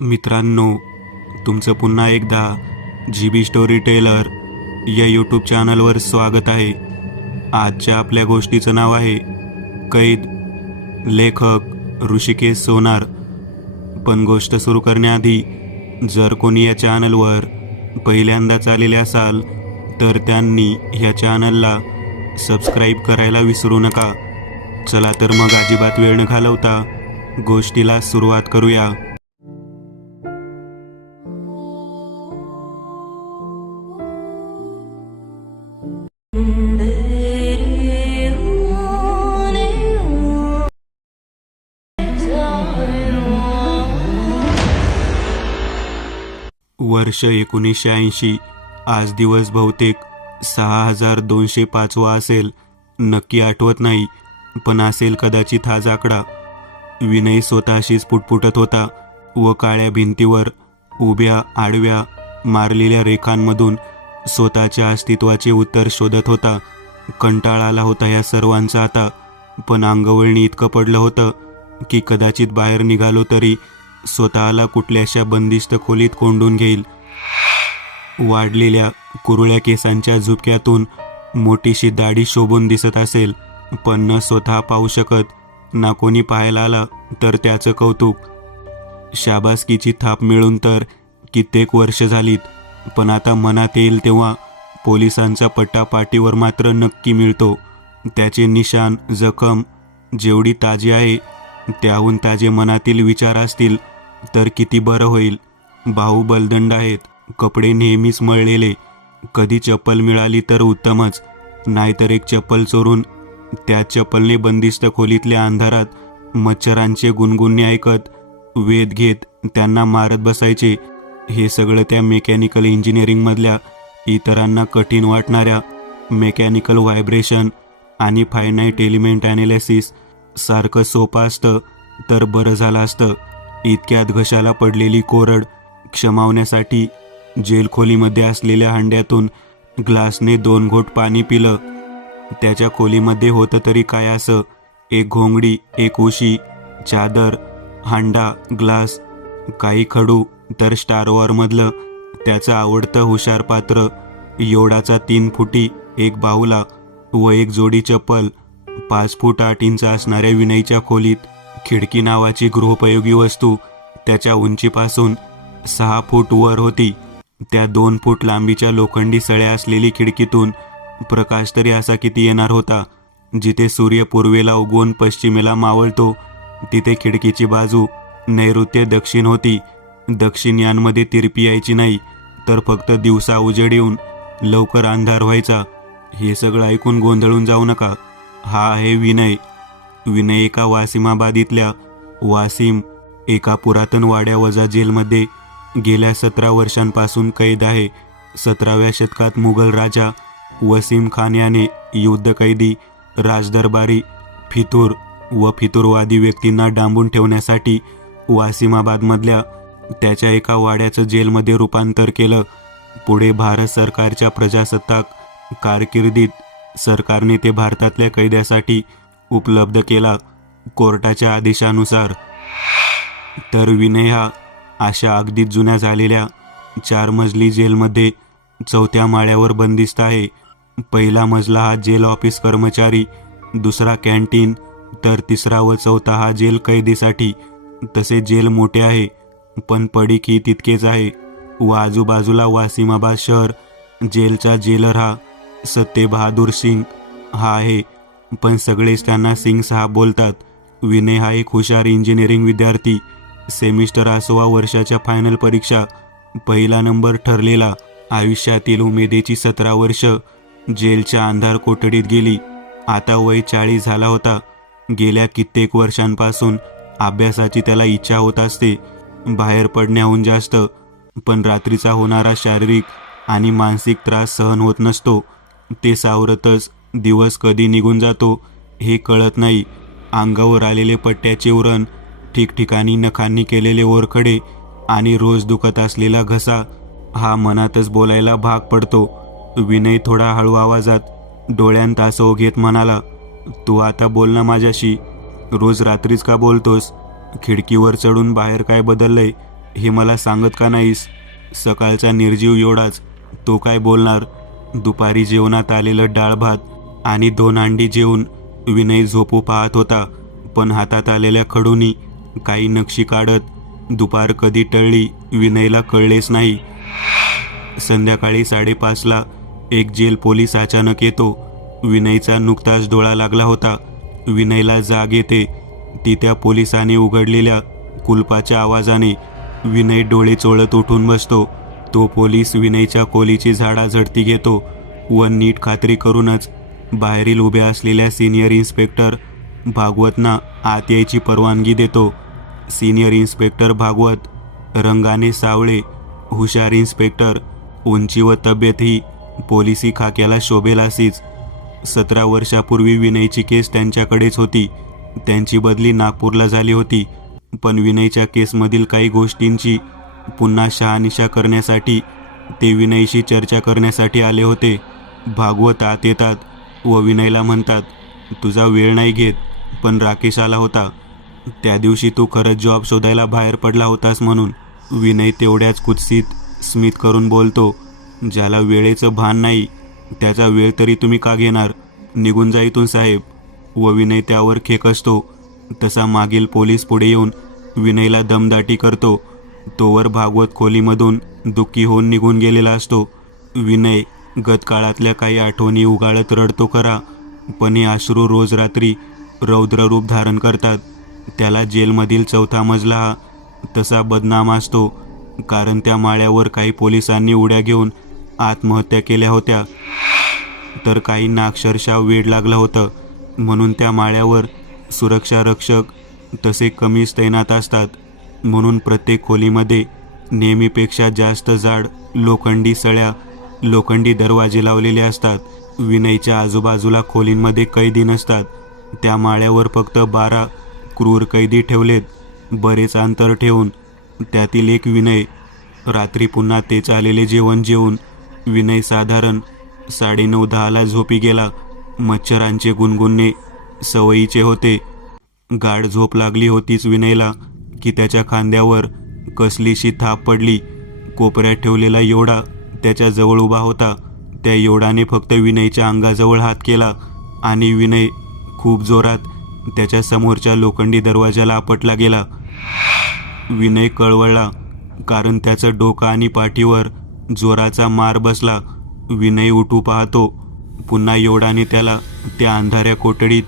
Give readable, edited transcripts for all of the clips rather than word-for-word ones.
मित्रांनो, तुमचं पुन्हा एकदा GB स्टोरी टेलर या यूट्यूब चॅनलवर स्वागत आहे. आजच्या आपल्या गोष्टीचं नाव आहे कैद. लेखक ऋषिकेश सोनार. पण गोष्ट सुरू करण्याआधी जर कोणी या चॅनलवर पहिल्यांदाच आलेले असाल तर त्यांनी ह्या चॅनलला सबस्क्राईब करायला विसरू नका. चला तर मग अजिबात वेळ न घालवता गोष्टीला सुरुवात करूया. वर्ष 1980. आज दिवस बहुतेक 6205 असेल, नक्की आठवत नाही, पण असेल कदाचित हाच आकडा. विनय स्वतःशीच पुटपुटत होता व काळ्या भिंतीवर उभ्या आडव्या मारलेल्या रेखांमधून स्वतःच्या अस्तित्वाचे उत्तर शोधत होता. कंटाळा आला होता या सर्वांचा आता, पण अंगवळणी इतकं पडलं होतं की कदाचित बाहेर निघालो तरी स्वतःला कुठल्याशा बंदिस्त खोलीत कोंडून घेईल. वाढलेल्या कुरळ्या केसांच्या झुपक्यातून मोठीशी दाढी शोभून दिसत असेल, पण न स्वतः पाहू शकत, ना कोणी पाहायला आला तर त्याचं कौतुक. शाबासकीची थाप मिळून तर कित्येक वर्ष झालीत, पण आता मनात येईल तेव्हा पोलिसांचा पट्टा पाठीवर मात्र नक्की मिळतो. त्याचे निशाण, जखम जेवढी ताजी आहे त्याहून ताजे मनातील विचार असतील तर किती बरं होईल. बाहुबलदंड आहेत, कपडे नेहमीच मळलेले, कधी चप्पल मिळाली तर उत्तमच, नाहीतर एक चप्पल चोरून त्या चप्पलने बंदिस्त खोलीतल्या अंधारात मच्छरांचे गुणगुणणे ऐकत वेध घेत त्यांना मारत बसायचे. हे सगळं त्या मेकॅनिकल इंजिनिअरिंगमधल्या इतरांना कठीण वाटणाऱ्या मेकॅनिकल व्हायब्रेशन आणि फायनाईट एलिमेंट ॲनालिसिस सारखं सोपं असतं तर बरं झालं असतं. इतक्यात घशाला पडलेली कोरड क्षमावण्यासाठी जेलखोलीमध्ये असलेल्या हंड्यातून ग्लासने 2 घोट पाणी पिलं. त्याच्या खोलीमध्ये होतं तरी काय असं, एक घोंगडी, एक उशी, चादर, हांडा, ग्लास, काही खडू, तर स्टार वॉरमधलं त्याचं आवडतं हुशार पात्र, एवढाचा 3 फुटी एक बाहुला व एक जोडी चप्पल. 5 फूट 8 इंच असणाऱ्या विनयच्या खोलीत खिडकी नावाची गृहोपयोगी वस्तू त्याच्या उंचीपासून 6 फूट वर होती. त्या 2 फूट लांबीच्या लोखंडी सळ्या असलेली खिडकीतून प्रकाश तरी असा किती येणार होता. जिथे सूर्य पूर्वेला उगवून पश्चिमेला मावळतो तिथे खिडकीची बाजू नैऋत्य दक्षिण होती. दक्षिण यांमध्ये तिरपी यायची नाही, तर फक्त दिवसा उजेड येऊन लवकर अंधार व्हायचा. हे सगळं ऐकून गोंधळून जाऊ नका. हा आहे विनय. विनय एका वासिमाबाद इथल्या वासिम एका पुरातन वाड्या वजा जेलमध्ये गेल्या 17 वर्षांपासून कैद आहे. 17व्या शतकात मुघल राजा वसीम खान याने युद्धकैदी, राजदरबारी, फितूर व फितूरवादी व्यक्तींना डांबून ठेवण्यासाठी वासिमाबादमधल्या त्याच्या एका वाड्याचं जेलमध्ये रूपांतर केलं. पुढे भारत सरकारच्या प्रजासत्ताक कारकिर्दीत सरकारने ते भारतातल्या कैद्यासाठी उपलब्ध केला, कोर्टाच्या आदेशानुसार. तर विनय हा अशा अगदीच जुन्या झालेल्या 4 मजली जेलमध्ये 4थ्या माळ्यावर बंदिस्त आहे. पहिला मजला हा जेल ऑफिस कर्मचारी, दुसरा कॅन्टीन, तर 3रा व 4था हा जेल कैदीसाठी. तसे जेल मोठे आहे, पण पडीक ही तितकेच आहे. व आजूबाजूला वासिमाबाद शहर. जेलचा जेलर हा सत्यबहादूर सिंग हा आहे, पण सगळेच त्यांना सिंग साहब बोलतात. विनय हा एक हुशार इंजिनिअरिंग विद्यार्थी. सेमिस्टर 8व्या वर्षाच्या फायनल परीक्षा पहिला नंबर ठरलेला. आयुष्यातील उमेदीची 17 वर्ष जेलच्या अंधार कोठडीत गेली. आता वय 40 झाला होता. गेल्या कित्येक वर्षांपासून अभ्यासाची त्याला इच्छा होत असते, बाहेर पडण्याहून जास्त, पण रात्रीचा होणारा शारीरिक आणि मानसिक त्रास सहन होत नसतो. ते सावरतच दिवस कधी निघून जातो हे कळत नाही. अंगावर आलेले पट्ट्याचे उरण, ठिकठिकाणी नखांनी केलेले ओरखडे आणि रोज दुखत असलेला घसा हा मनातच बोलायला भाग पडतो. विनय थोडा हळू आवाजात डोळ्यांत आसव घेत म्हणाला, तू आता बोल ना माझ्याशी. रोज रात्रीच का बोलतोस? खिडकीवर चढून बाहेर काय बदललंय हे मला सांगत का नाहीस? सकाळचा निर्जीव एवढाच, तो काय बोलणार? दुपारी जेवणात आलेलं डाळ भात आणि 2 अंडी जेवून विनय झोपू पाहत होता, पण हातात आलेल्या खडूनी काही नक्षी काढत दुपार कधी टळली विनयला कळलेच नाही. संध्याकाळी 5:30ला एक जेल पोलीस अचानक येतो. विनयचा नुकताच डोळा लागला होता. विनयला जाग येते ती त्या पोलिसाने उघडलेल्या कुलपाच्या आवाजाने. विनय डोळे चोळत उठून बसतो. तो पोलीस विनयच्या खोलीची झाडाझडती घेतो व नीट खात्री करूनच बाहेरील उभ्या असलेल्या सिनियर इन्स्पेक्टर भागवतना आत यायची परवानगी देतो. सिनियर इन्स्पेक्टर भागवत रंगाने सावळे, हुशार इन्स्पेक्टर, उंची व तब्येतही पोलिसी खाक्याला शोभेल अशीच. 17 वर्षापूर्वी विनयची केस त्यांच्याकडेच होती. त्यांची बदली नागपूरला झाली होती, पण विनयच्या केसमधील काही गोष्टींची पुन्हा शहानिशा करण्यासाठी ते विनयशी चर्चा करण्यासाठी आले होते. भागवत आत येतात व विनयला म्हणतात, तुझा वेळ नाही घेत, पण राकेश आला होता. त्या दिवशी तू खरंच जॉब शोधायला बाहेर पडला होतास म्हणून. विनय तेवढ्याच कुत्सित स्मित करून बोलतो, ज्याला वेळेचं भान नाही त्याचा वेळ तरी तुम्ही का घेणार? निघून जा इथून साहेब. व विनय त्यावर खेकसतो. तसा मागील पोलीस पुढे येऊन विनयला दमदाटी करतो. तोवर भागवत खोलीमधून दुःखी होऊन निघून गेलेला असतो. विनय गतकाळातल्या काही आठवणी उगाळत रडतो खरा, पण हे अश्रू रोज रात्री रौद्र रूप धारण करतात. त्याला जेलमधील 4था मजला हा तसा बदनाम असतो, कारण त्या माळ्यावर काही पोलिसांनी उड्या घेऊन आत्महत्या केल्या होत्या. तर काहींना अक्षरशः वेड लागलं होतं, म्हणून त्या माळ्यावर सुरक्षा रक्षक तसे कमीच तैनात असतात. म्हणून प्रत्येक खोलीमध्ये नेहमीपेक्षा जास्त जाड लोखंडी सळ्या, लोखंडी दरवाजे लावलेले असतात. विनयच्या आजूबाजूला खोलींमध्ये कैदी नसतात. त्या माळ्यावर फक्त 12 क्रूर कैदी ठेवलेत, बरेच अंतर ठेवून. त्यातील एक विनय. रात्री पुन्हा तेच आलेले जेवण जेवून विनय साधारण 9:30-10ला झोपी गेला. मच्छरांचे गुणगुणणे सवयीचे होते. गाढ झोप लागली होतीच विनयला की त्याच्या खांद्यावर कसलीशी थाप पडली. कोपऱ्यात ठेवलेला योडा त्याच्या जवळ उभा होता. त्या योडाने फक्त विनयच्या अंगाजवळ हात केला आणि विनय खूप जोरात त्याच्या समोरच्या लोखंडी दरवाजाला आपटला गेला. विनय कळवळला, कारण त्याचं डोकं आणि पाठीवर जोराचा मार बसला. विनय उठू पाहतो. पुन्हा योडाने त्याला त्या अंधाऱ्या कोठडीत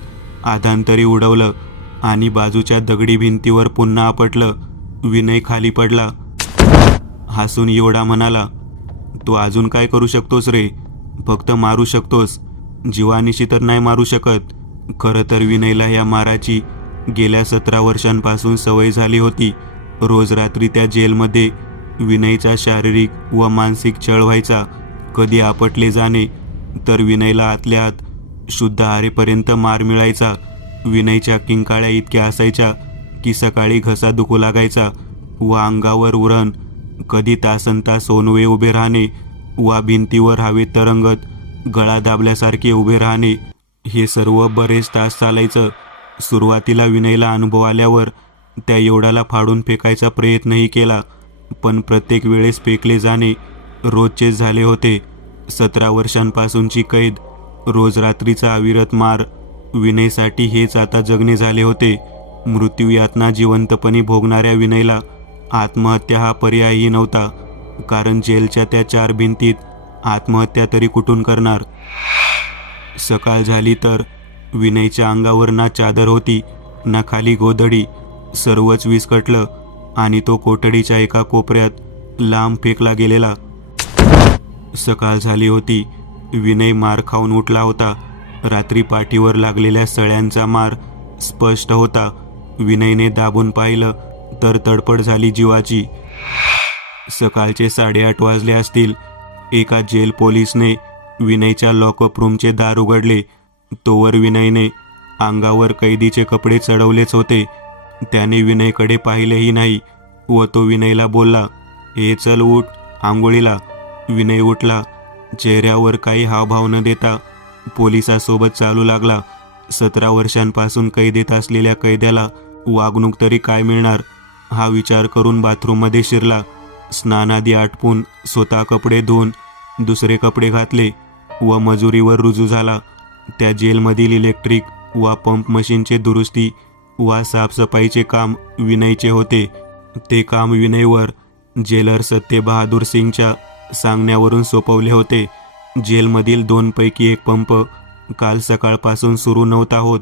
आधांतरी उडवलं आणि बाजूच्या दगडी भिंतीवर पुन्हा आपटलं. विनय खाली पडला. हसून योडा म्हणाला, तू अजून काय करू शकतोस रे? फक्त मारू शकतोस, जीवानिशी तर नाही मारू शकत. खरं तर विनयला या माराची गेल्या 17 वर्षांपासून सवय झाली होती. रोज रात्री त्या जेलमध्ये विनयचा शारीरिक व मानसिक छळ व्हायचा. कधी आपटले जाणे तर विनयला आतल्या आत शुद्ध आरेपर्यंत मार मिळायचा. विनयच्या किंकाळ्या इतक्या असायच्या की सकाळी घसा दुखू लागायचा व अंगावर उरण. कधी तासनतास ओनवे उभे राहणे वा भिंतीवर हवेत तरंगत गळा दाबल्यासारखे उभे राहणे, हे सर्व बरेच तास चालायचं. सुरुवातीला विनयला अनुभव आल्यावर त्या योडाला फाडून फेकायचा प्रयत्नही केला, पण प्रत्येक वेळेस फेकले जाणे रोजचेच झाले होते. 17 वर्षांपासूनची कैद, रोज रात्रीचा अविरत मार, विनयसाठी हेच आता जगणे झाले होते. मृत्यू यातना जिवंतपणी भोगणाऱ्या विनयला आत्महत्या हा पर्यायही नव्हता, कारण जेलच्या त्या 4 भिंतीत आत्महत्या तरी कुठून करणार? सकाळ झाली तर विनयच्या अंगावर ना चादर होती ना खाली गोधडी. सर्वच विस्कटलं आणि तो कोठडीच्या एका कोपऱ्यात लांब फेकला गेलेला. सकाळ झाली होती. विनय मार खाऊन उठला होता. रात्री पाठीवर लागलेल्या सळ्यांचा मार स्पष्ट होता. विनयने दाबून पाहिलं तर तडफड झाली जीवाची. सकाळचे 8:30 वाजले असतील. एका जेल पोलीसने विनयच्या लॉकअप रूमचे दार उघडले. तोवर विनयने अंगावर कैदीचे कपडे चढवलेच होते. त्याने विनयकडे पाहिलेही नाही व तो विनयला बोलला, हे चल उठ आंघोळीला. विनय उठला. चेहऱ्यावर काही हावभाव न देता पोलिसासोबत चालू लागला. 17 वर्षांपासून कैदेत असलेल्या कैद्याला वागणूक तरी काय मिळणार? हा विचार करून बाथरूममध्ये शिरला. स्नानादी आटपून स्वतः कपडे धुवून दुसरे कपडे घातले व मजुरीवर रुजू झाला. त्या जेलमधील इलेक्ट्रिक व पंप मशीनचे दुरुस्ती व साफसफाईचे काम विनयचे होते. ते काम विनयवर जेलर सत्यबहादूर सिंगच्या सांगण्यावरून सोपवले होते. जेलमधील 2 पैकी एक पंप काल सकाळपासून सुरू नव्हता होत.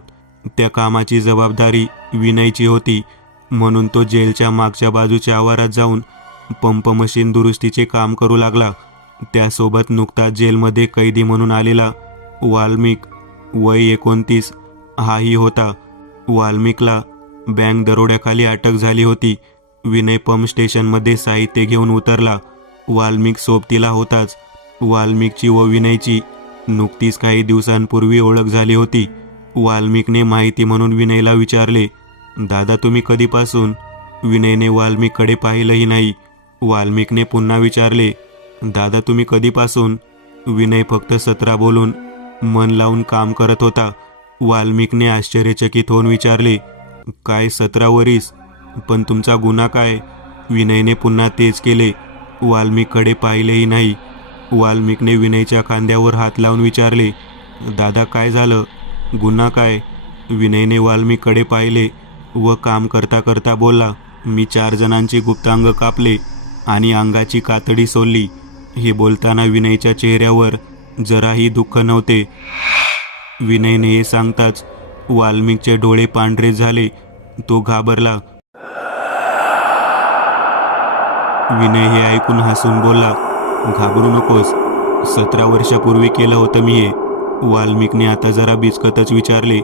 त्या कामाची जबाबदारी विनयची होती, म्हणून तो जेलच्या मागच्या बाजूच्या आवारात जाऊन पंप मशीन दुरुस्तीचे काम करू लागला. त्यासोबत नुकताच जेलमध्ये कैदी म्हणून आलेला वाल्मिक वय 29 हाही होता. वाल्मिकला बँक दरोड्याखाली अटक झाली होती. विनय पंप स्टेशनमध्ये साहित्य घेऊन उतरला. वाल्मिक सोबतीला होताच. वाल्मिकची व विनयची नुकतीच काही दिवसांपूर्वी ओळख झाली होती. वाल्मिकने माहिती म्हणून विनयला विचारले, दादा तुम्ही कधीपासून? विनयने वाल्मिककडे पाहिलंही नाही. वाल्मिकने पुन्हा विचारले, दादा तुम्ही कधीपासून? विनय फक्त 17 बोलून मन लावून काम करत होता. वाल्मिकने आश्चर्यचकित होऊन विचारले, काय 17 वरीस? पण तुमचा गुन्हा काय? विनयने पुन्हा तेच केले. वाल्मिककडे पाहिलेही नाही. वाल्मिकने विनयच्या खांद्यावर हात लावून विचारले, दादा काय झालं? गुन्हा काय? विनयने वाल्मिककडे पाहिले व काम करता करता बोलला, मी 4 जणांची गुप्तांग कापले आणि अंगाची कातडी सोलली. हे बोलताना विनयच्या चेहऱ्यावर जराही दुःख नव्हते. विनयने हे सांगताच वाल्मिकचे डोळे पांढरे झाले. तो घाबरला. विनय हे ऐकून हसून बोलला, घाबरू नकोस, 17 वर्षापूर्वी केलं होतं मी हे. वाल्मिकने आता जरा बिचकतच विचारले,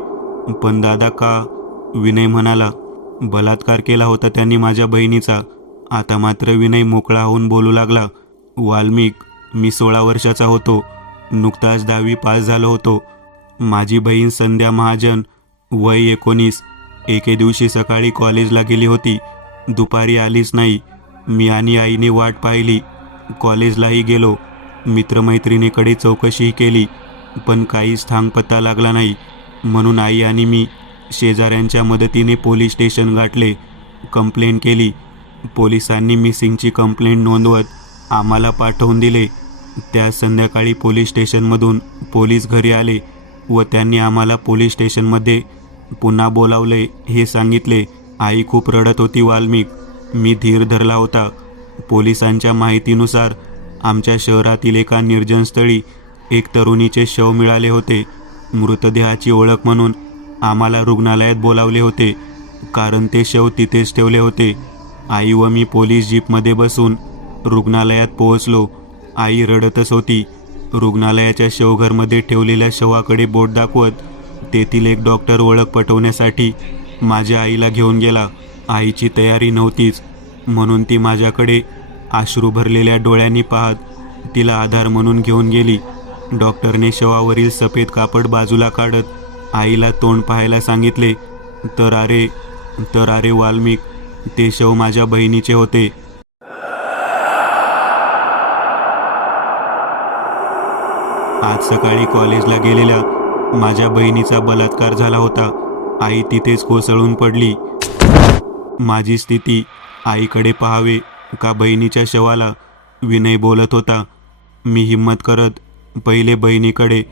पण दादा का? विनय म्हणाला, बलात्कार केला होता त्यांनी माझ्या बहिणीचा. आता मात्र विनय मोकळा होऊन बोलू लागला, वाल्मिक, मी 16 वर्षाचा होतो. नुकताच 10वी पास झालो होतो. माझी बहीण संध्या महाजन वय 19 एके दिवशी सकाळी कॉलेजला गेली होती. दुपारी आलीच नाही. मी आणि आईने वाट पाहिली. कॉलेजलाही गेलो. मित्रमैत्रिणीकडे चौकशीही केली, पण काहीच थांगपत्ता लागला नाही. म्हणून आई आणि मी शेजाऱ्यांच्या मदतीने पोलीस स्टेशन गाठले. कंप्लेंट केली. पोलिसांनी मिसिंगची कंप्लेंट नोंदवत आम्हाला पाठवून दिले. त्या संध्याकाळी पोलीस स्टेशनमधून पोलीस घरी आले व त्यांनी आम्हाला पोलीस स्टेशनमध्ये पुन्हा बोलावले हे सांगितले. आई खूप रडत होती. वाल्मिक, मी धीर धरला होता. पोलिसांच्या माहितीनुसार आमच्या शहरातील एका निर्जन स्थळी एक तरुणीचे शव मिळाले होते. मृतदेहाची ओळख म्हणून आम्हाला रुग्णालयात बोलावले होते, कारण ते शव तिथेच ठेवले होते. आई व मी पोलीस जीपमध्ये बसून रुग्णालयात पोहोचलो. आई रडतच होती. रुग्णालयाच्या शवघरमध्ये ठेवलेल्या शवाकडे बोट दाखवत तेथील एक डॉक्टर ओळख पटवण्यासाठी माझ्या आईला घेऊन गेला. आईची तयारी नव्हतीच, म्हणून ती माझ्याकडे अश्रू भरलेल्या डोळ्यांनी पाहत तिला आधार म्हणून घेऊन गेली. डॉक्टरने शवावरील सफेद कापड बाजूला काढत आईला तोंड पाहायला सांगितले. तर अरे वाल्मिक, ते शव माझ्या बहिणीचे होते. आज सकाळी कॉलेजला गेलेल्या माझ्या बहिणीचा बलात्कार झाला होता. आई तिथेच कोसळून पडली. माझी स्थिती आईकडे पाहावे का बहिणीच्या शवाला? विनय बोलत होता. मी हिम्मत करत पहिले बहिणीकडे,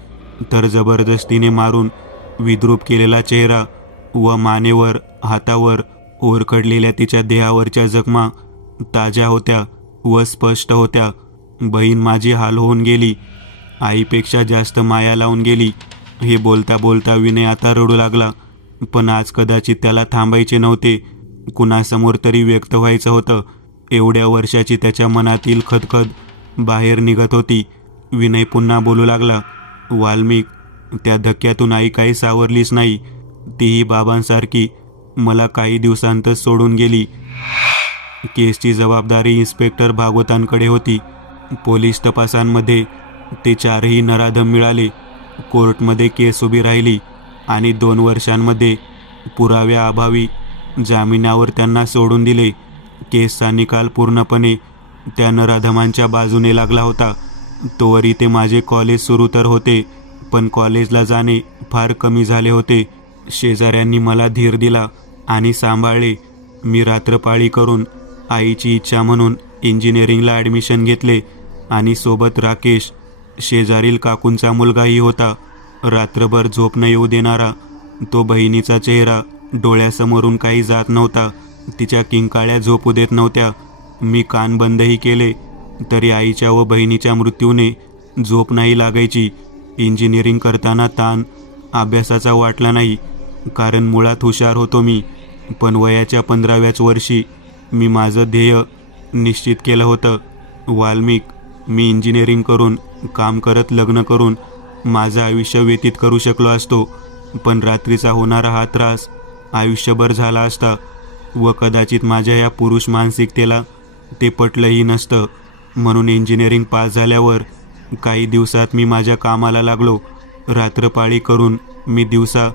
तर जबरदस्तीने मारून विद्रूप केलेला चेहरा व मानेवर हातावर ओरखडलेल्या तिच्या देहावरच्या जखमा ताज्या होत्या व स्पष्ट होत्या. बहीण माझी हाल होऊन गेली. आईपेक्षा जास्त माया लावून गेली. हे बोलता बोलता विनय आता रडू लागला. पण आज कदाचित त्याला थांबायचे नव्हते. कुणासमोर तरी व्यक्त व्हायचं होतं. एवढ्या वर्षाची त्याच्या मनातील खदखद बाहेर निघत होती. विनय पुन्हा बोलू लागला, वाल्मिक, त्या धक्क्यातून आई काही सावरलीच नाही. तीही बाबांसारखी मला काही दिवसांतच सोडून गेली. केसची जबाबदारी इन्स्पेक्टर भागवतांकडे होती. पोलीस तपासांमध्ये ते 4ही नराधम मिळाले. कोर्टमध्ये केस उभी राहिली आणि 2 वर्षांमध्ये पुराव्याअभावी जामिनावर त्यांना सोडून दिले. केसचा निकाल पूर्णपणे त्या नराधमांच्या बाजूने लागला होता. तोवरी ते माझे कॉलेज सुरू तर होते, पण कॉलेजला जाणे फार कमी झाले होते. शेजाऱ्यांनी मला धीर दिला आणि सांभाळले. मी रात्रपाळी करून आईची इच्छा म्हणून इंजिनिअरिंगला ॲडमिशन घेतले आणि सोबत राकेश, शेजारील काकूंचा मुलगाही होता. रात्रभर झोप न येऊ देणारा तो बहिणीचा चेहरा डोळ्यासमोरून काही जात नव्हता. तिच्या किंकाळ्या झोपू देत नव्हत्या. मी कान बंदही केले तरी आईच्या व बहिणीच्या मृत्यूने झोप नाही लागायची. इंजिनिअरिंग करताना ताण अभ्यासाचा वाटला नाही, कारण मुळात हुशार होतो मी. पण वयाच्या 15व्याच वर्षी मी माझं ध्येय निश्चित केलं होतं. वाल्मिक, मी इंजिनिअरिंग करून, काम करत लग्न करून माझं आयुष्य व्यतीत करू शकलो असतो, पण रात्रीचा होणारा हा त्रास आयुष्यभर झाला असता व कदाचित माझ्या या पुरुष मानसिकतेला ते पटलंही नसतं. म्हणून इंजिनिअरिंग पास झाल्यावर काही दिवसात मी माझ्या कामाला लागलो. रात्रपाळी करून मी दिवसा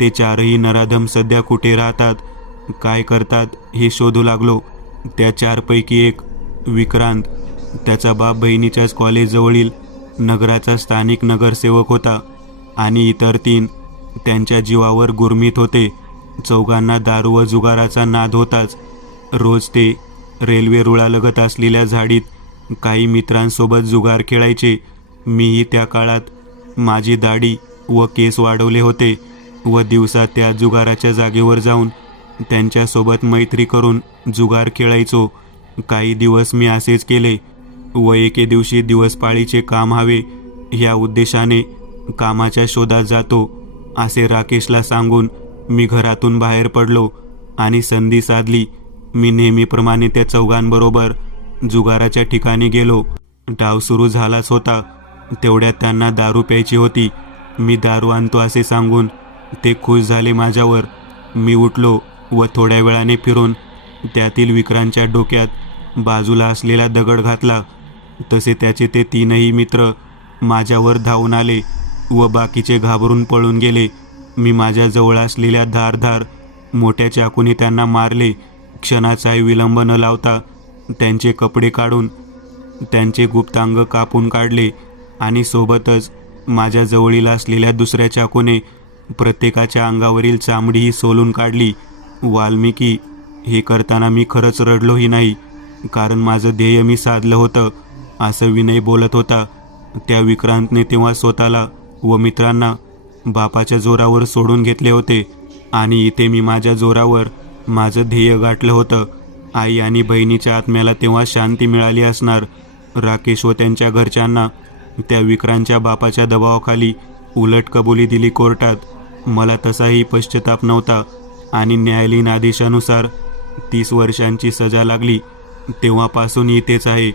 ते 4ही नराधम सध्या कुठे राहतात, काय करतात हे शोधू लागलो. त्या 4पैकी एक, विक्रांत, त्याचा बाप बहिणीच्याच कॉलेजजवळील नगराचा स्थानिक नगरसेवक होता आणि इतर 3 त्यांच्या जीवावर गुरमीत होते. चौघांना दारू व जुगाराचा नाद होताच. रोज ते रेल्वे रुळालगत असलेल्या झाडीत काही मित्रांसोबत जुगार खेळायचे. मीही त्या काळात माझी दाढी व केस वाढवले होते व दिवसा त्या जुगाराच्या जागेवर जाऊन त्यांच्यासोबत मैत्री करून जुगार खेळायचो. काही दिवस मी असेच केले व एके दिवशी दिवसपाळीचे काम हवे ह्या उद्देशाने कामाच्या शोधात जातो असे राकेशला सांगून मी घरातून बाहेर पडलो आणि संधी साधली. मी नेहमीप्रमाणे त्या चौघांबरोबर जुगाराच्या ठिकाणी गेलो. डाव सुरू झालाच होता. तेवढ्यात त्यांना दारू प्यायची होती. मी दारू आणतो असे सांगून ते खुश झाले माझ्यावर. मी उठलो व थोड्या वेळाने फिरून त्यातील विक्रांतच्या डोक्यात बाजूला असलेला दगड घातला. तसे त्याचे ते 3ही मित्र माझ्यावर धावून आले व बाकीचे घाबरून पळून गेले. मी माझ्याजवळ असलेल्या धारदार मोठ्या चाकूने त्यांना मारले. क्षणाचाही विलंब न लावता त्यांचे कपडे काढून त्यांचे गुप्तांग कापून काढले आणि सोबतच माझ्याजवळील असलेल्या दुसऱ्या चाकूने प्रत्येकाच्या अंगावरील चामडीही सोलून काढली. वाल्मिकी, हे करताना मी खरंच रडलोही नाही, कारण माझं ध्येय मी साधलं होतं असं विनय बोलत होता. त्या विक्रांतने तेव्हा स्वतःला व मित्रांना बापाच्या जोरावर सोडून घेतले होते आणि इथे मी माझ्या जोरावर माझं ध्येय गाठलं होतं. आई आणि बहिणीच्या आत्म्याला तेव्हा शांती मिळाली असणार. राकेश व त्यांच्या घरच्यांना त्या विक्रांतच्या बापाच्या दबावाखाली उलट कबुली दिली कोर्टात. मला तसाही पश्चाताप नव्हता आणि न्यायालयीन आदेशानुसार 30 वर्षांची सजा लागली. तेव्हापासून इथेच आहे.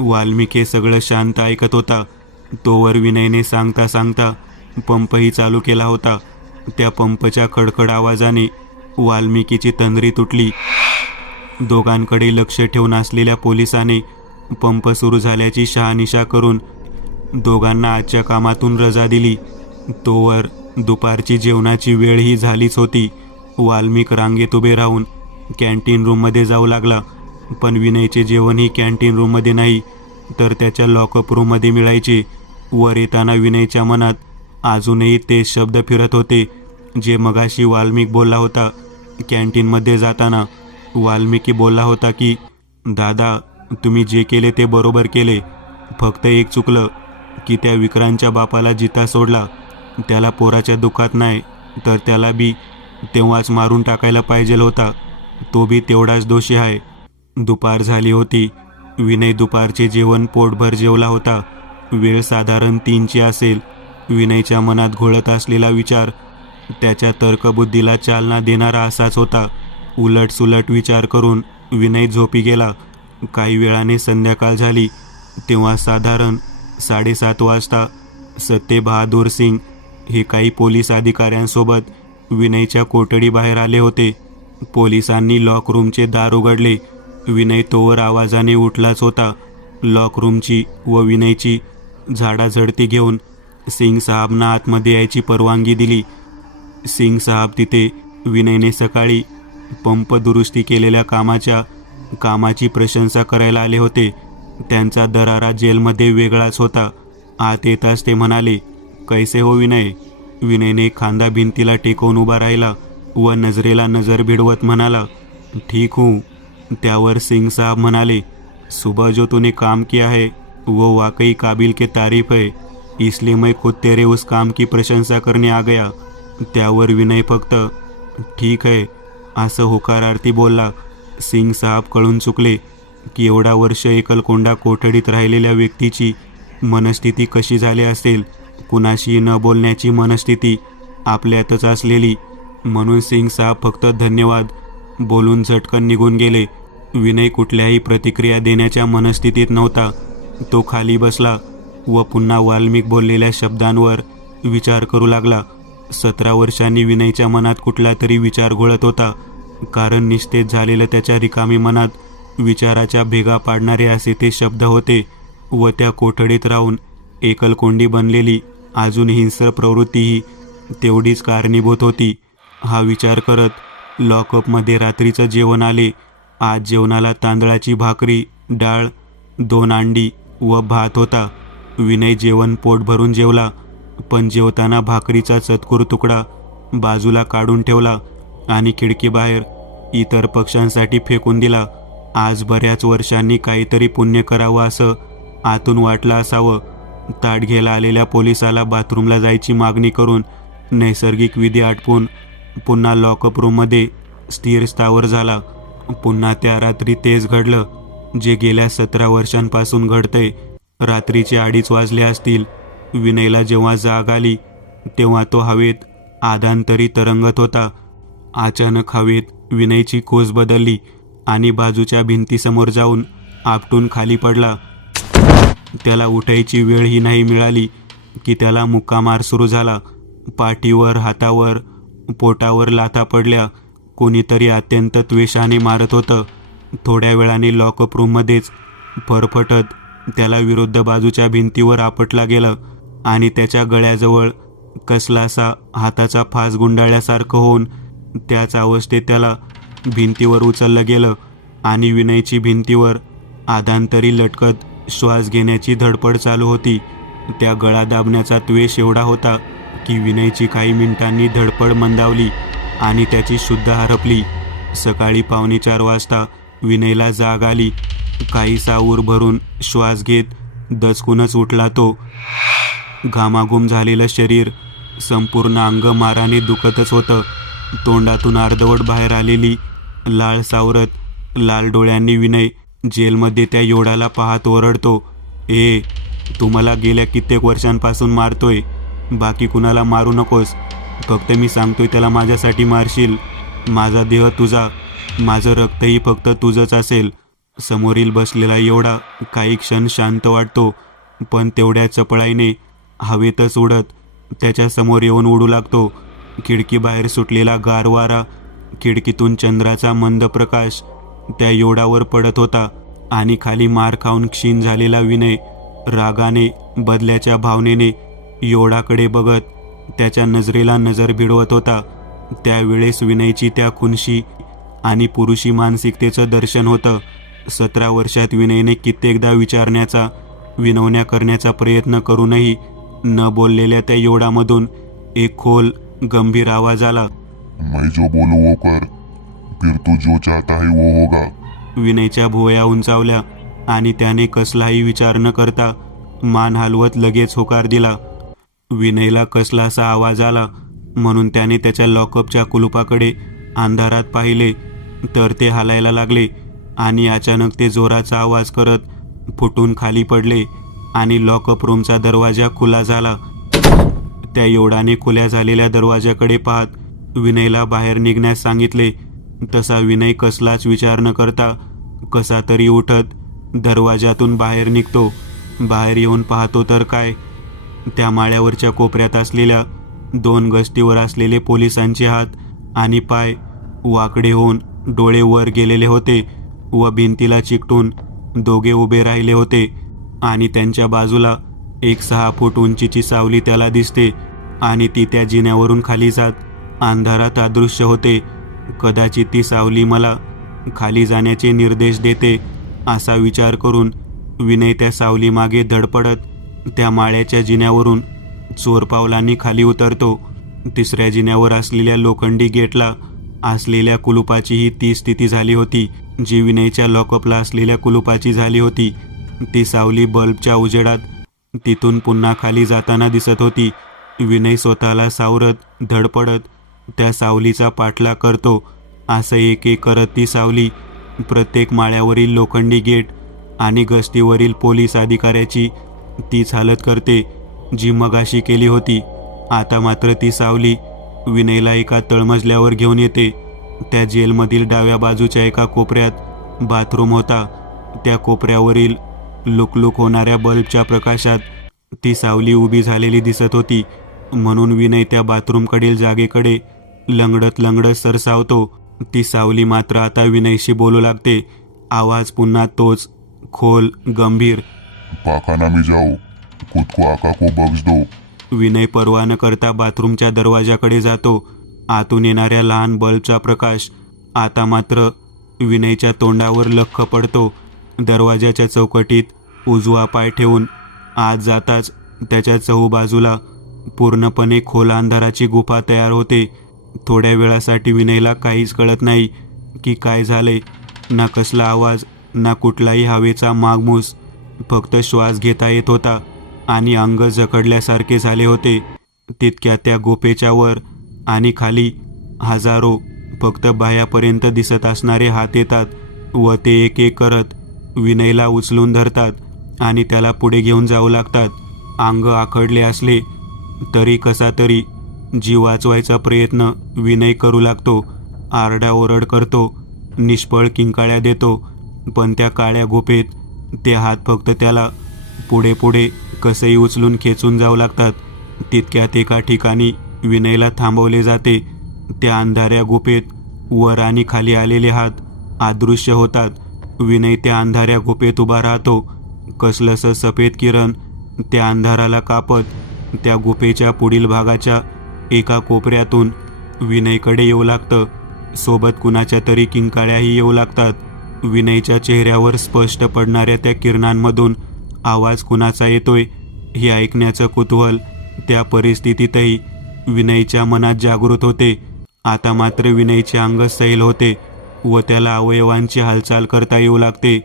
वाल्मिक हे सगळं शांत ऐकत होता. तोवर विनयने सांगता सांगता पंपही चालू केला होता. त्या पंपच्या खडखड आवाजाने वाल्मिकीची तंद्री तुटली. दोघांकडे लक्ष ठेवून असलेल्या पोलिसाने पंप सुरू झाल्याची शहानिशा करून दोघांना आजच्या कामातून रजा दिली. तोवर दुपारची जेवणाची वेळही झालीच होती. वाल्मिक रांगेत उभे राहून कॅन्टीन रूममध्ये जाऊ लागला. पण विनयचे जेवणही कॅन्टीन रूममध्ये नाही तर त्याच्या लॉकअप रूममध्ये मिळायचे. वर येताना विनयच्या मनात अजूनही ते शब्द फिरत होते जे मगाशी वाल्मिक बोलला होता. कॅन्टीनमध्ये जाताना वाल्मिकी बोलला होता की, दादा, तुम्ही जे केले ते बरोबर केले. फक्त एक चुकलं की त्या विक्रांतच्या बापाला जिता सोडला. त्याला पोराच्या दुःखात नाही तर त्याला बी तेव्हाच मारून टाकायला पाहिजे होता. तो बी तेवढाच दोषी आहे. दुपार झाली होती. विनय दुपारचे जेवण पोटभर जेवला होता. वेळ साधारण 3ची असेल. विनयच्या मनात घोळत असलेला विचार त्याच्या तर्कबुद्धीला चालना देणारा असाच होता. उलटसुलट विचार करून विनय झोपी गेला. काही वेळाने संध्याकाळ झाली. तेव्हा साधारण 7:30 वाजता सत्यबहादूर सिंग हे काही पोलीस अधिकाऱ्यांसोबत विनयच्या कोठडीबाहेर आले होते. पोलिसांनी लॉक रूमचे दार उघडले. विनय तोवर आवाजाने उठलाच होता. लॉक रूमची व विनयची झाडाझडती घेऊन सिंग साहेबांना आतमध्ये यायची परवानगी दिली. सिंग साहेब तिथे विनयने सकाळी पंप दुरुस्ती केलेल्या कामाची प्रशंसा करायला आले होते. त्यांचा दरारा जेलमध्ये वेगळाच होता. आत येताच ते म्हणाले, कैसे हो विनय? विनयने खांदा भिंतीला टेकवून उभा राहिला व नजरेला नजर भिडवत म्हणाला, ठीक हूँ. त्यावर सिंग साहब म्हणाले, सुबह जो तूने काम किया है वो वाकई काबिल के तारीफ है, इसलिए मैं खुद तेरे उस काम की प्रशंसा करने आ गया. त्यावर विनय फक्त ठीक आहे असं होकारार्थी बोलला. सिंग साहब कळून चुकले की एवढा वर्ष एकलकोंडा कोठडीत राहिलेल्या व्यक्तीची मनस्थिती कशी झाली असेल. कुणाशी न बोलण्याची मनस्थिती आपल्यातच असलेली. म्हणून सिंग साहब फक्त धन्यवाद बोलून झटकन निघून गेले. विनय कुठल्याही प्रतिक्रिया देण्याच्या मनस्थितीत नव्हता. तो खाली बसला व पुन्हा वाल्मिक बोललेल्या शब्दांवर विचार करू लागला. 17 वर्षांनी विनयच्या मनात कुठला तरी विचार घोळत होता. कारण निस्तेज झालेलं त्याच्या रिकामी मनात विचाराच्या भेगा पाडणारे असे ते शब्द होते व त्या कोठडीत राहून एकलकोंडी बनलेली अजून हिंस्र प्रवृत्तीही तेवढीच कारणीभूत होती. हा विचार करत लॉकअपमध्ये रात्रीचं जेवण आले. आज जेवणाला तांदळाची भाकरी, डाळ, 2 अंडी व भात होता. विनय जेवण पोट भरून जेवला, पण जेवताना भाकरीचा चतकूर तुकडा बाजूला काढून ठेवला आणि खिडकीबाहेर इतर पक्ष्यांसाठी फेकून दिला. आज बऱ्याच वर्षांनी काहीतरी पुण्य करावं असं आतून वाटलं असावं. ताट घ्यायला आलेल्या पोलिसाला बाथरूमला जायची मागणी करून नैसर्गिक विधी आटपून पुन्हा लॉकअप रूममध्ये स्थिर स्थावर झाला. पुन्हा त्या रात्री तेच घडलं जे गेल्या 17 वर्षांपासून घडतंय. रात्रीचे 2:30 वाजले असतील. विनयला जेव्हा जाग आली तेव्हा तो हवेत आधांतरी तरंगत होता. अचानक हवेत विनयची कोस बदलली आणि बाजूच्या भिंतीसमोर जाऊन आपटून खाली पडला. त्याला उठायची वेळही नाही मिळाली की त्याला मुक्कामार सुरू झाला. पाठीवर, हातावर, पोटावर लाथा पडल्या. कोणीतरी अत्यंत त्वेषाने मारत होतं. थोड्या वेळाने लॉकअप रूममध्येच फरफटत त्याला विरुद्ध बाजूच्या भिंतीवर आपटला गेलं आणि त्याच्या गळ्याजवळ कसलासा हाताचा फास गुंडाळल्यासारखं होऊन त्याच अवस्थेत त्याला भिंतीवर उचललं गेलं आणि विनयची भिंतीवर आधांतरी लटकत श्वास घेण्याची धडपड चालू होती. त्या गळा दाबण्याचा त्वेष एवढा होता की विनयची काही मिनिटांनी धडपड मंदावली आणि त्याची शुद्ध हरपली. सकाळी 3:45 वाजता विनयला जाग आली. काहीसा ऊर भरून श्वास घेत दचकूनच उठला तो. घामाघूम झालेलं शरीर, संपूर्ण अंग माराने दुखतच होतं. तोंडातून अर्धवट बाहेर आलेली लाळ सावरत लाल डोळ्यांनी विनय जेलमध्ये त्या योडाला पाहत ओरडतो, ए, तू मला गेल्या कित्येक वर्षांपासून मारतोय. बाकी कुणाला मारू नकोस. फक्त मी सांगतोय त्याला माझ्यासाठी मारशील. माझा देह तुझा, माझं रक्तही फक्त तुझंच असेल. समोरील बसलेला एवढा काही क्षण शांत वाटतो, पण तेवढ्या चपळाईने हवेतच उडत त्याच्या समोर येऊन उडू लागतो. खिडकीबाहेर सुटलेला गार वारा, खिडकीतून चंद्राचा मंद प्रकाश त्या योडावर पडत होता आणि खाली मार खाऊन क्षीण झालेला विनय रागाने, बदल्याच्या भावनेने योडाकडे बघत त्याच्या नजरेला नजर भिडवत होता. त्यावेळेस विनयची त्या खुनशी आणि पुरुषी मानसिकतेचं दर्शन होतं. 17 वर्षात विनयने कित्येकदा विचारण्याचा, विनवण्या करण्याचा प्रयत्न करूनही न बोललेल्या त्या योडामधून एक खोल गंभीर आवाज आला, मैं जो बोलूं वो कर, फिर तू जो चाहता है वो होगा. विनयच्या भुवया उंचावल्या आणि त्याने कसलाही विचार न करता मान हलवत लगेच होकार दिला. विनयला कसलासा आवाज आला म्हणून त्याने त्याच्या लॉकअपच्या कुलुपाकडे अंधारात पाहिले तर ते हालायला लागले आणि अचानक ते जोराचा आवाज करत फुटून खाली पडले आणि लॉकअप रूमचा दरवाजा खुला झाला. त्या योडाने खुल्या झालेल्या दरवाजाकडे पाहत विनयला बाहेर निघण्यास सांगितले. तसा विनय कसलाच विचार न करता कसा तरी उठत दरवाजातून बाहेर निघतो. बाहेर येऊन पाहतो तर काय, त्या माळ्यावरच्या कोपऱ्यात असलेल्या 2 गस्तीवर असलेले पोलिसांचे हात आणि पाय वाकडे होऊन डोळे वर गेलेले होते व भिंतीला चिकटून दोघे उभे राहिले होते आणि त्यांच्या बाजूला एक 6 फूट उंचीची सावली त्याला दिसते आणि ती त्या जिन्यावरून खाली जात अंधारात अदृश्य होते. कदाचित ती सावली मला खाली जाण्याचे निर्देश देते असा विचार करून विनय त्या सावलीमागे धडपडत त्या माळ्याच्या जिन्यावरून चोर पावलांनी खाली उतरतो. 3ऱ्या जिन्यावर असलेल्या लोखंडी गेटला असलेल्या कुलुपाचीही ती स्थिती झाली होती जी विनयच्या लॉकअपला असलेल्या कुलुपाची झाली होती. ती सावली बल्बच्या उजेडात तिथून पुन्हा खाली जाताना दिसत होती. विनय स्वतःला सावरत धडपडत त्या सावलीचा पाठलाग करतो. असं एक एक करत ती सावली प्रत्येक माळ्यावरील लोखंडी गेट आणि गस्तीवरील पोलीस अधिकाऱ्याची तीच हालत करते जी मगाशी केली होती. आता मात्र ती सावली विनयला एका तळमजल्यावर घेऊन येते. त्या जेलमधील डाव्या बाजूच्या एका कोपऱ्यात बाथरूम होता. त्या कोपऱ्यावरील लुकलुक होणाऱ्या बल्बच्या प्रकाशात ती सावली उभी झालेली दिसत होती. म्हणून विनय त्या बाथरूमकडील जागेकडे लंगडत लंगडत सरसावतो. ती सावली मात्र आता विनयशी बोलू लागते. आवाज पुन्हा तोच, खोल, गंभीर. पाखाना में जाओ, खुद को आका को बख्श दो. विनय परवा न करता बाथरूमच्या दरवाजाकडे जातो. आतून येणाऱ्या लहान बल्बचा प्रकाश आता मात्र विनयच्या तोंडावर लख्ख पडतो. दरवाजाच्या चौकटीत उजवा पाय ठेवून आत जाताच त्याच्या चहूबाजूला पूर्णपणे खोल अंधाराची गुफा तयार होते. थोड्या वेळासाठी विनयला काहीच कळत नाही की काय झाले. ना कसला आवाज, ना कुठलाही हवेचा मागमूस. फक्त श्वास घेता येत होता आणि अंग जखडल्यासारखे झाले होते. तितक्या त्या गुफेच्या वर आणि खाली हजारो फक्त बाह्यापर्यंत दिसत असणारे हात येतात व ते एक एक करत विनयला उचलून धरतात आणि त्याला पुढे घेऊन जाऊ लागतात. अंग आखडले असले तरी कसा तरी जीव वाचवायचा प्रयत्न विनय करू लागतो. आरडाओरड करतो, निष्फळ किंकाळ्या देतो, पण त्या काळ्या गुफेत ते हात फक्त त्याला पुढे पुढे कसंही उचलून खेचून जाऊ लागतात. तितक्यात एका ठिकाणी विनयला थांबवले जाते. त्या अंधाऱ्या गुफेत वर आणि खाली आलेले हात अदृश्य होतात. विनय त्या अंधाऱ्या गुफेत उभा राहतो. कसलंसं सफेद किरण त्या अंधाराला कापत त्या गुफेच्या पुढील भागाच्या एका कोपऱ्यातून विनयकडे येऊ लागतं. सोबत कुणाच्या तरी किंकाळ्याही येऊ लागतात. विनयच्या चेहऱ्यावर स्पष्ट पडणाऱ्या त्या किरणांमधून आवाज कुणाचा येतोय हे ऐकण्याचं कुतूहल त्या परिस्थितीतही विनयच्या मनात जागृत होते. आता मात्र विनयचे अंग सैल होते व त्याला अवयवांची हालचाल करता येऊ लागते.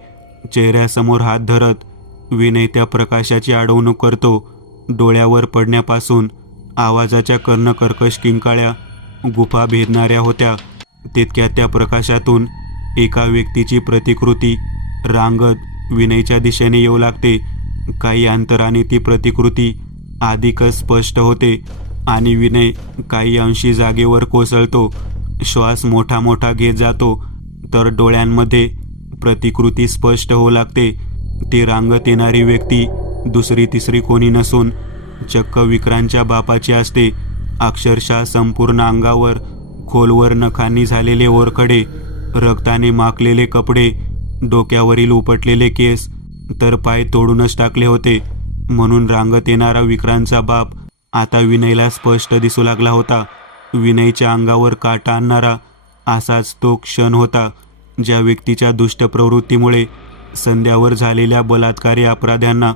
चेहऱ्यासमोर हात धरत विनय त्या प्रकाशाची अडवणूक करतो. डोळ्यावर पडण्यापासून आवाजाच्या कर्णकर्कश किंकाळ्या गुफा भेदणाऱ्या होत्या. तितक्या त्या प्रकाशातून एका व्यक्तीची प्रतिकृती रांगत विनयच्या दिशेने येऊ लागते. काही अंतराने ती प्रतिकृती अधिकच स्पष्ट होते आणि विनय काही अंशी जागेवर कोसळतो. श्वास मोठा मोठा घेत जातो तर डोळ्यांमध्ये प्रतिकृती स्पष्ट होऊ लागते. ती रांगत येणारी व्यक्ती दुसरी तिसरी कोणी नसून चक्क विक्रांतच्या बापाची असते. अक्षरशः संपूर्ण अंगावर खोलवर नखांनी झालेले ओरखडे, रक्ताने माखलेले कपडे, डोक्यावरील उपटलेले केस तर पाय तोडूनच टाकले होते. म्हणून रांगत येणारा विक्रांतचा बाप आता विनयला स्पष्ट दिसू लागला होता. विनयच्या अंगावर काटा आणणारा असाच तो क्षण होता ज्या व्यक्तीच्या दुष्ट प्रवृत्तीमुळे संध्यावर झालेल्या बलात्कारी अपराध्यांना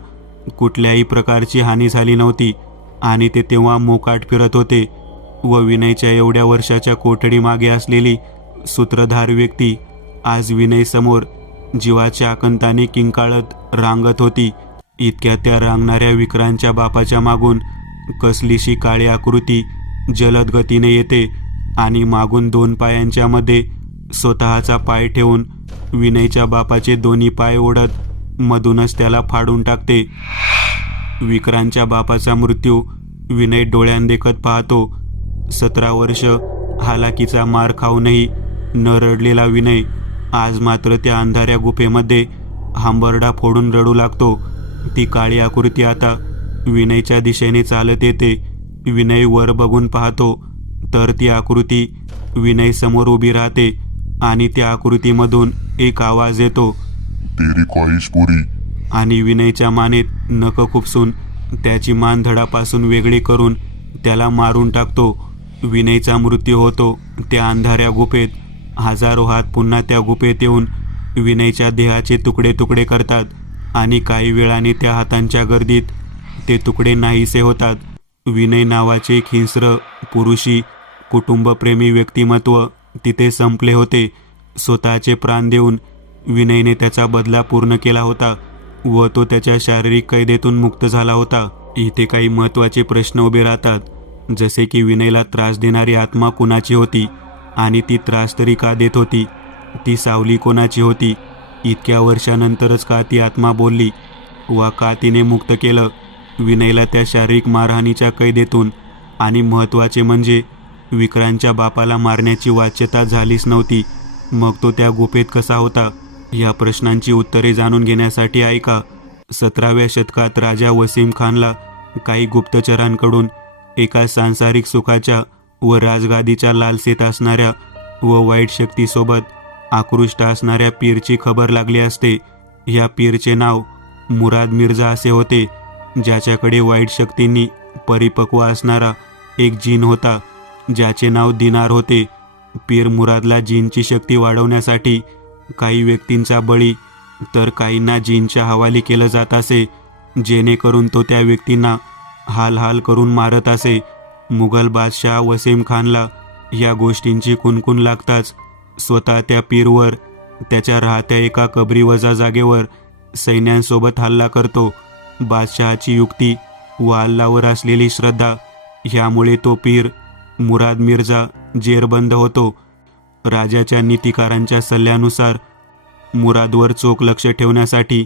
कुठल्याही प्रकारची हानी झाली नव्हती आणि ते तेव्हा मोकाट फिरत होते. व विनयच्या एवढ्या वर्षाच्या कोठडीमागे असलेली सूत्रधार व्यक्ती आज विनयसमोर जीवाच्या आकंताने किंकाळत रांगत होती. इतक्या त्या रांगणाऱ्या विक्रांतच्या बापाच्या मागून कसलीशी काळी आकृती जलद गतीने येते आणि मागून 2 पायांच्या मध्ये स्वतःचा पाय ठेवून विनयच्या बापाचे दोन्ही पाय ओढत मधूनच त्याला फाडून टाकते. विक्रांतच्या बापाचा मृत्यू विनय डोळ्यांदेखत पाहतो. 17 वर्ष हालाकीचा मार खाऊनही न रडलेला विनय आज मात्र त्या अंधाऱ्या गुफेमध्ये हांबरडा फोडून रडू लागतो. ती काळी आकृती आता विनयच्या दिशेने चालत येते. विनय वर बघून पाहतो तर ती आकृती विनय समोर उभी राहते आणि त्या आकृतीमधून एक आवाज येतो, तेरी ख्वाहिश पुरी. आणि विनयच्या मानेत नख खुपसून त्याची मान धडापासून वेगळी करून त्याला मारून टाकतो. विनयचा मृत्यू होतो त्या अंधाऱ्या गुफेत. हजारो हात पुन्हा त्या गुफेत येऊन विनयच्या देहाचे तुकडे तुकडे करतात आणि काही वेळाने त्या हातांच्या गर्दीत ते तुकडे नाहीसे होतात. विनय नावाचे एक हिंस्र पुरुषी कुटुंबप्रेमी व्यक्तिमत्व तिथे संपले होते. स्वतःचे प्राण देऊन विनयने त्याचा बदला पूर्ण केला होता व तो त्याच्या शारीरिक कैदेतून मुक्त झाला होता. इथे काही महत्त्वाचे प्रश्न उभे राहतात, जसे की विनयला त्रास देणारी आत्मा कुणाची होती आणि ती त्रास तरी का देत होती? ती सावली कोणाची होती? इतक्या वर्षानंतरच का ती आत्मा बोलली वा का तिने मुक्त केलं विनयला त्या शारीरिक मारहाणीच्या कैदेतून? आणि महत्त्वाचे म्हणजे विक्रांतच्या बापाला मारण्याची वाच्यता झालीच नव्हती, मग तो त्या गुफेत कसा होता? या प्रश्नांची उत्तरे जाणून घेण्यासाठी ऐका. 17व्या शतकात राजा वसीम खानला काही गुप्तचरांकडून एका सांसारिक सुखाच्या व राजगादीच्या लालसेत असणाऱ्या व वाईट शक्तीसोबत आकृष्ट असणाऱ्या पीरची खबर लागली असते. या पीरचे नाव मुराद मिर्झा असे होते, ज्याच्याकडे वाईट शक्तींनी परिपक्व असणारा एक जिन होता, ज्याचे नाव दिनार होते. पीर मुरादला जिनची शक्ती वाढवण्यासाठी काही व्यक्तींचा बळी तर काहींना जिनच्या हवाली केलं जात असे, जेणेकरून तो त्या व्यक्तींना हाल हाल करून मारत असे. मुघल बादशाह वसीम खानला या गोष्टींची कुणकुण लागताच स्वतः त्या पीरवर त्याच्या राहत्या एका कबरीवजा जागेवर सैन्यांसोबत हल्ला करतो. बादशहाची युक्ती व अल्लावर असलेली श्रद्धा ह्यामुळे तो पीर मुराद मिर्झा जेरबंद होतो. राजाच्या नीतिकारांच्या सल्ल्यानुसार मुरादवर चोख लक्ष ठेवण्यासाठी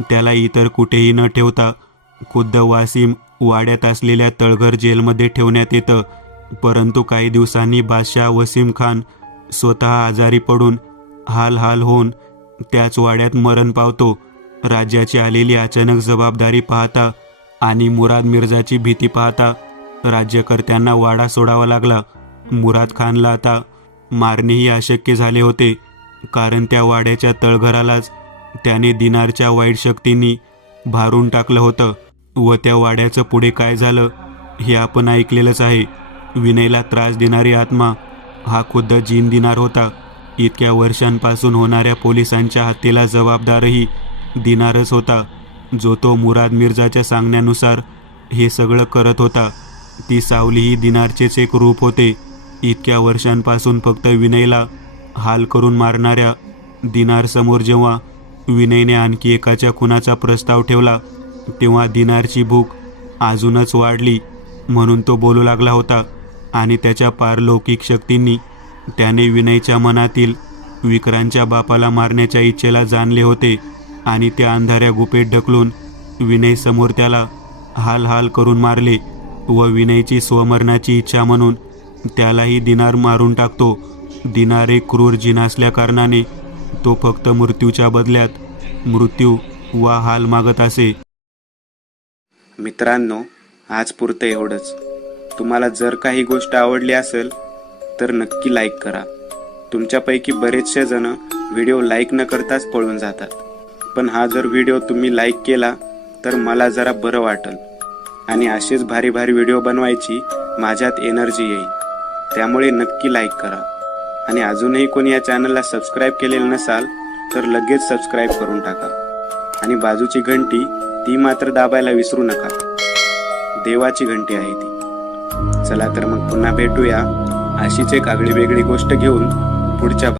त्याला इतर कुठेही न ठेवता खुद्द वासिम वाड्यात असलेल्या तळघर जेलमध्ये ठेवण्यात येतं. परंतु काही दिवसांनी बादशाह वसीम खान स्वतः आजारी पडून हाल हाल होऊन त्याच वाड्यात मरण पावतो. राज्याची आलेली अचानक जबाबदारी पाहता आणि मुराद मिर्झाची भीती पाहता राज्यकर्त्यांना वाडा सोडावा लागला. मुराद खानला आता मारणेही अशक्य झाले होते, कारण त्या वाड्याच्या तळघरालाच त्याने दिनारच्या वाईट शक्तींनी भारून टाकलं होतं. व त्या वाड्याचं पुढे काय झालं हे आपण ऐकलेलंच आहे. विनयला त्रास देणारी आत्मा हा खुद्द जिन दिनार होता. इतक्या वर्षांपासून होणाऱ्या पोलिसांच्या हत्येला जबाबदारही दिनारच होता, जो तो मुराद मिर्झाच्या सांगण्यानुसार हे सगळं करत होता. ती सावली ही दिनारचेच एक रूप होते. इतक्या वर्षांपासून फक्त विनयला हाल करून मारणाऱ्या दिनारसमोर जेव्हा विनयने आणखी एकाच्या खुनाचा प्रस्ताव ठेवला, तेव्हा दिनारची भूक अजूनच वाढली, म्हणून तो बोलू लागला होता. आणि त्याच्या पारलौकिक शक्तींनी त्याने विनयच्या मनातील विक्रांतच्या बापाला मारण्याच्या इच्छेला जाणले होते आणि त्या अंधाऱ्या गुफेत ढकलून विनय समोर त्याला हाल हाल करून मारले व विनयची स्वमरणाची इच्छा म्हणून त्यालाही दिनार मारून टाकतो. दिनार एक क्रूर जिन असल्या कारणाने तो फक्त मृत्यूच्या बदल्यात मृत्यू व हाल मागत असे. मित्रांनो, आज पुरतं एवढंच. तुम्हाला जर काही गोष्ट आवडली असेल तर नक्की लाईक करा. तुमच्यापैकी बरेचसे जण व्हिडिओ लाईक न करताच पळून जातात, पण हा जर व्हिडिओ तुम्ही लाईक केला तर मला जरा बरं वाटेल आणि असेच भारी भारी व्हिडिओ बनवायची माझ्यात एनर्जी येईल. त्यामुळे नक्की लाईक करा. आणि अजूनही कोणी या चॅनलला सबस्क्राईब केलेलं नसाल तर लगेच सबस्क्राईब करून टाका. आणि बाजूची घंटी ती मात्र दाबायला विसरू नका. देवाची घंटी आहे ती. चला तर मग पुन्हा भेटूया अशीच एक आगळी वेगळी गोष्ट घेऊन पुढच्या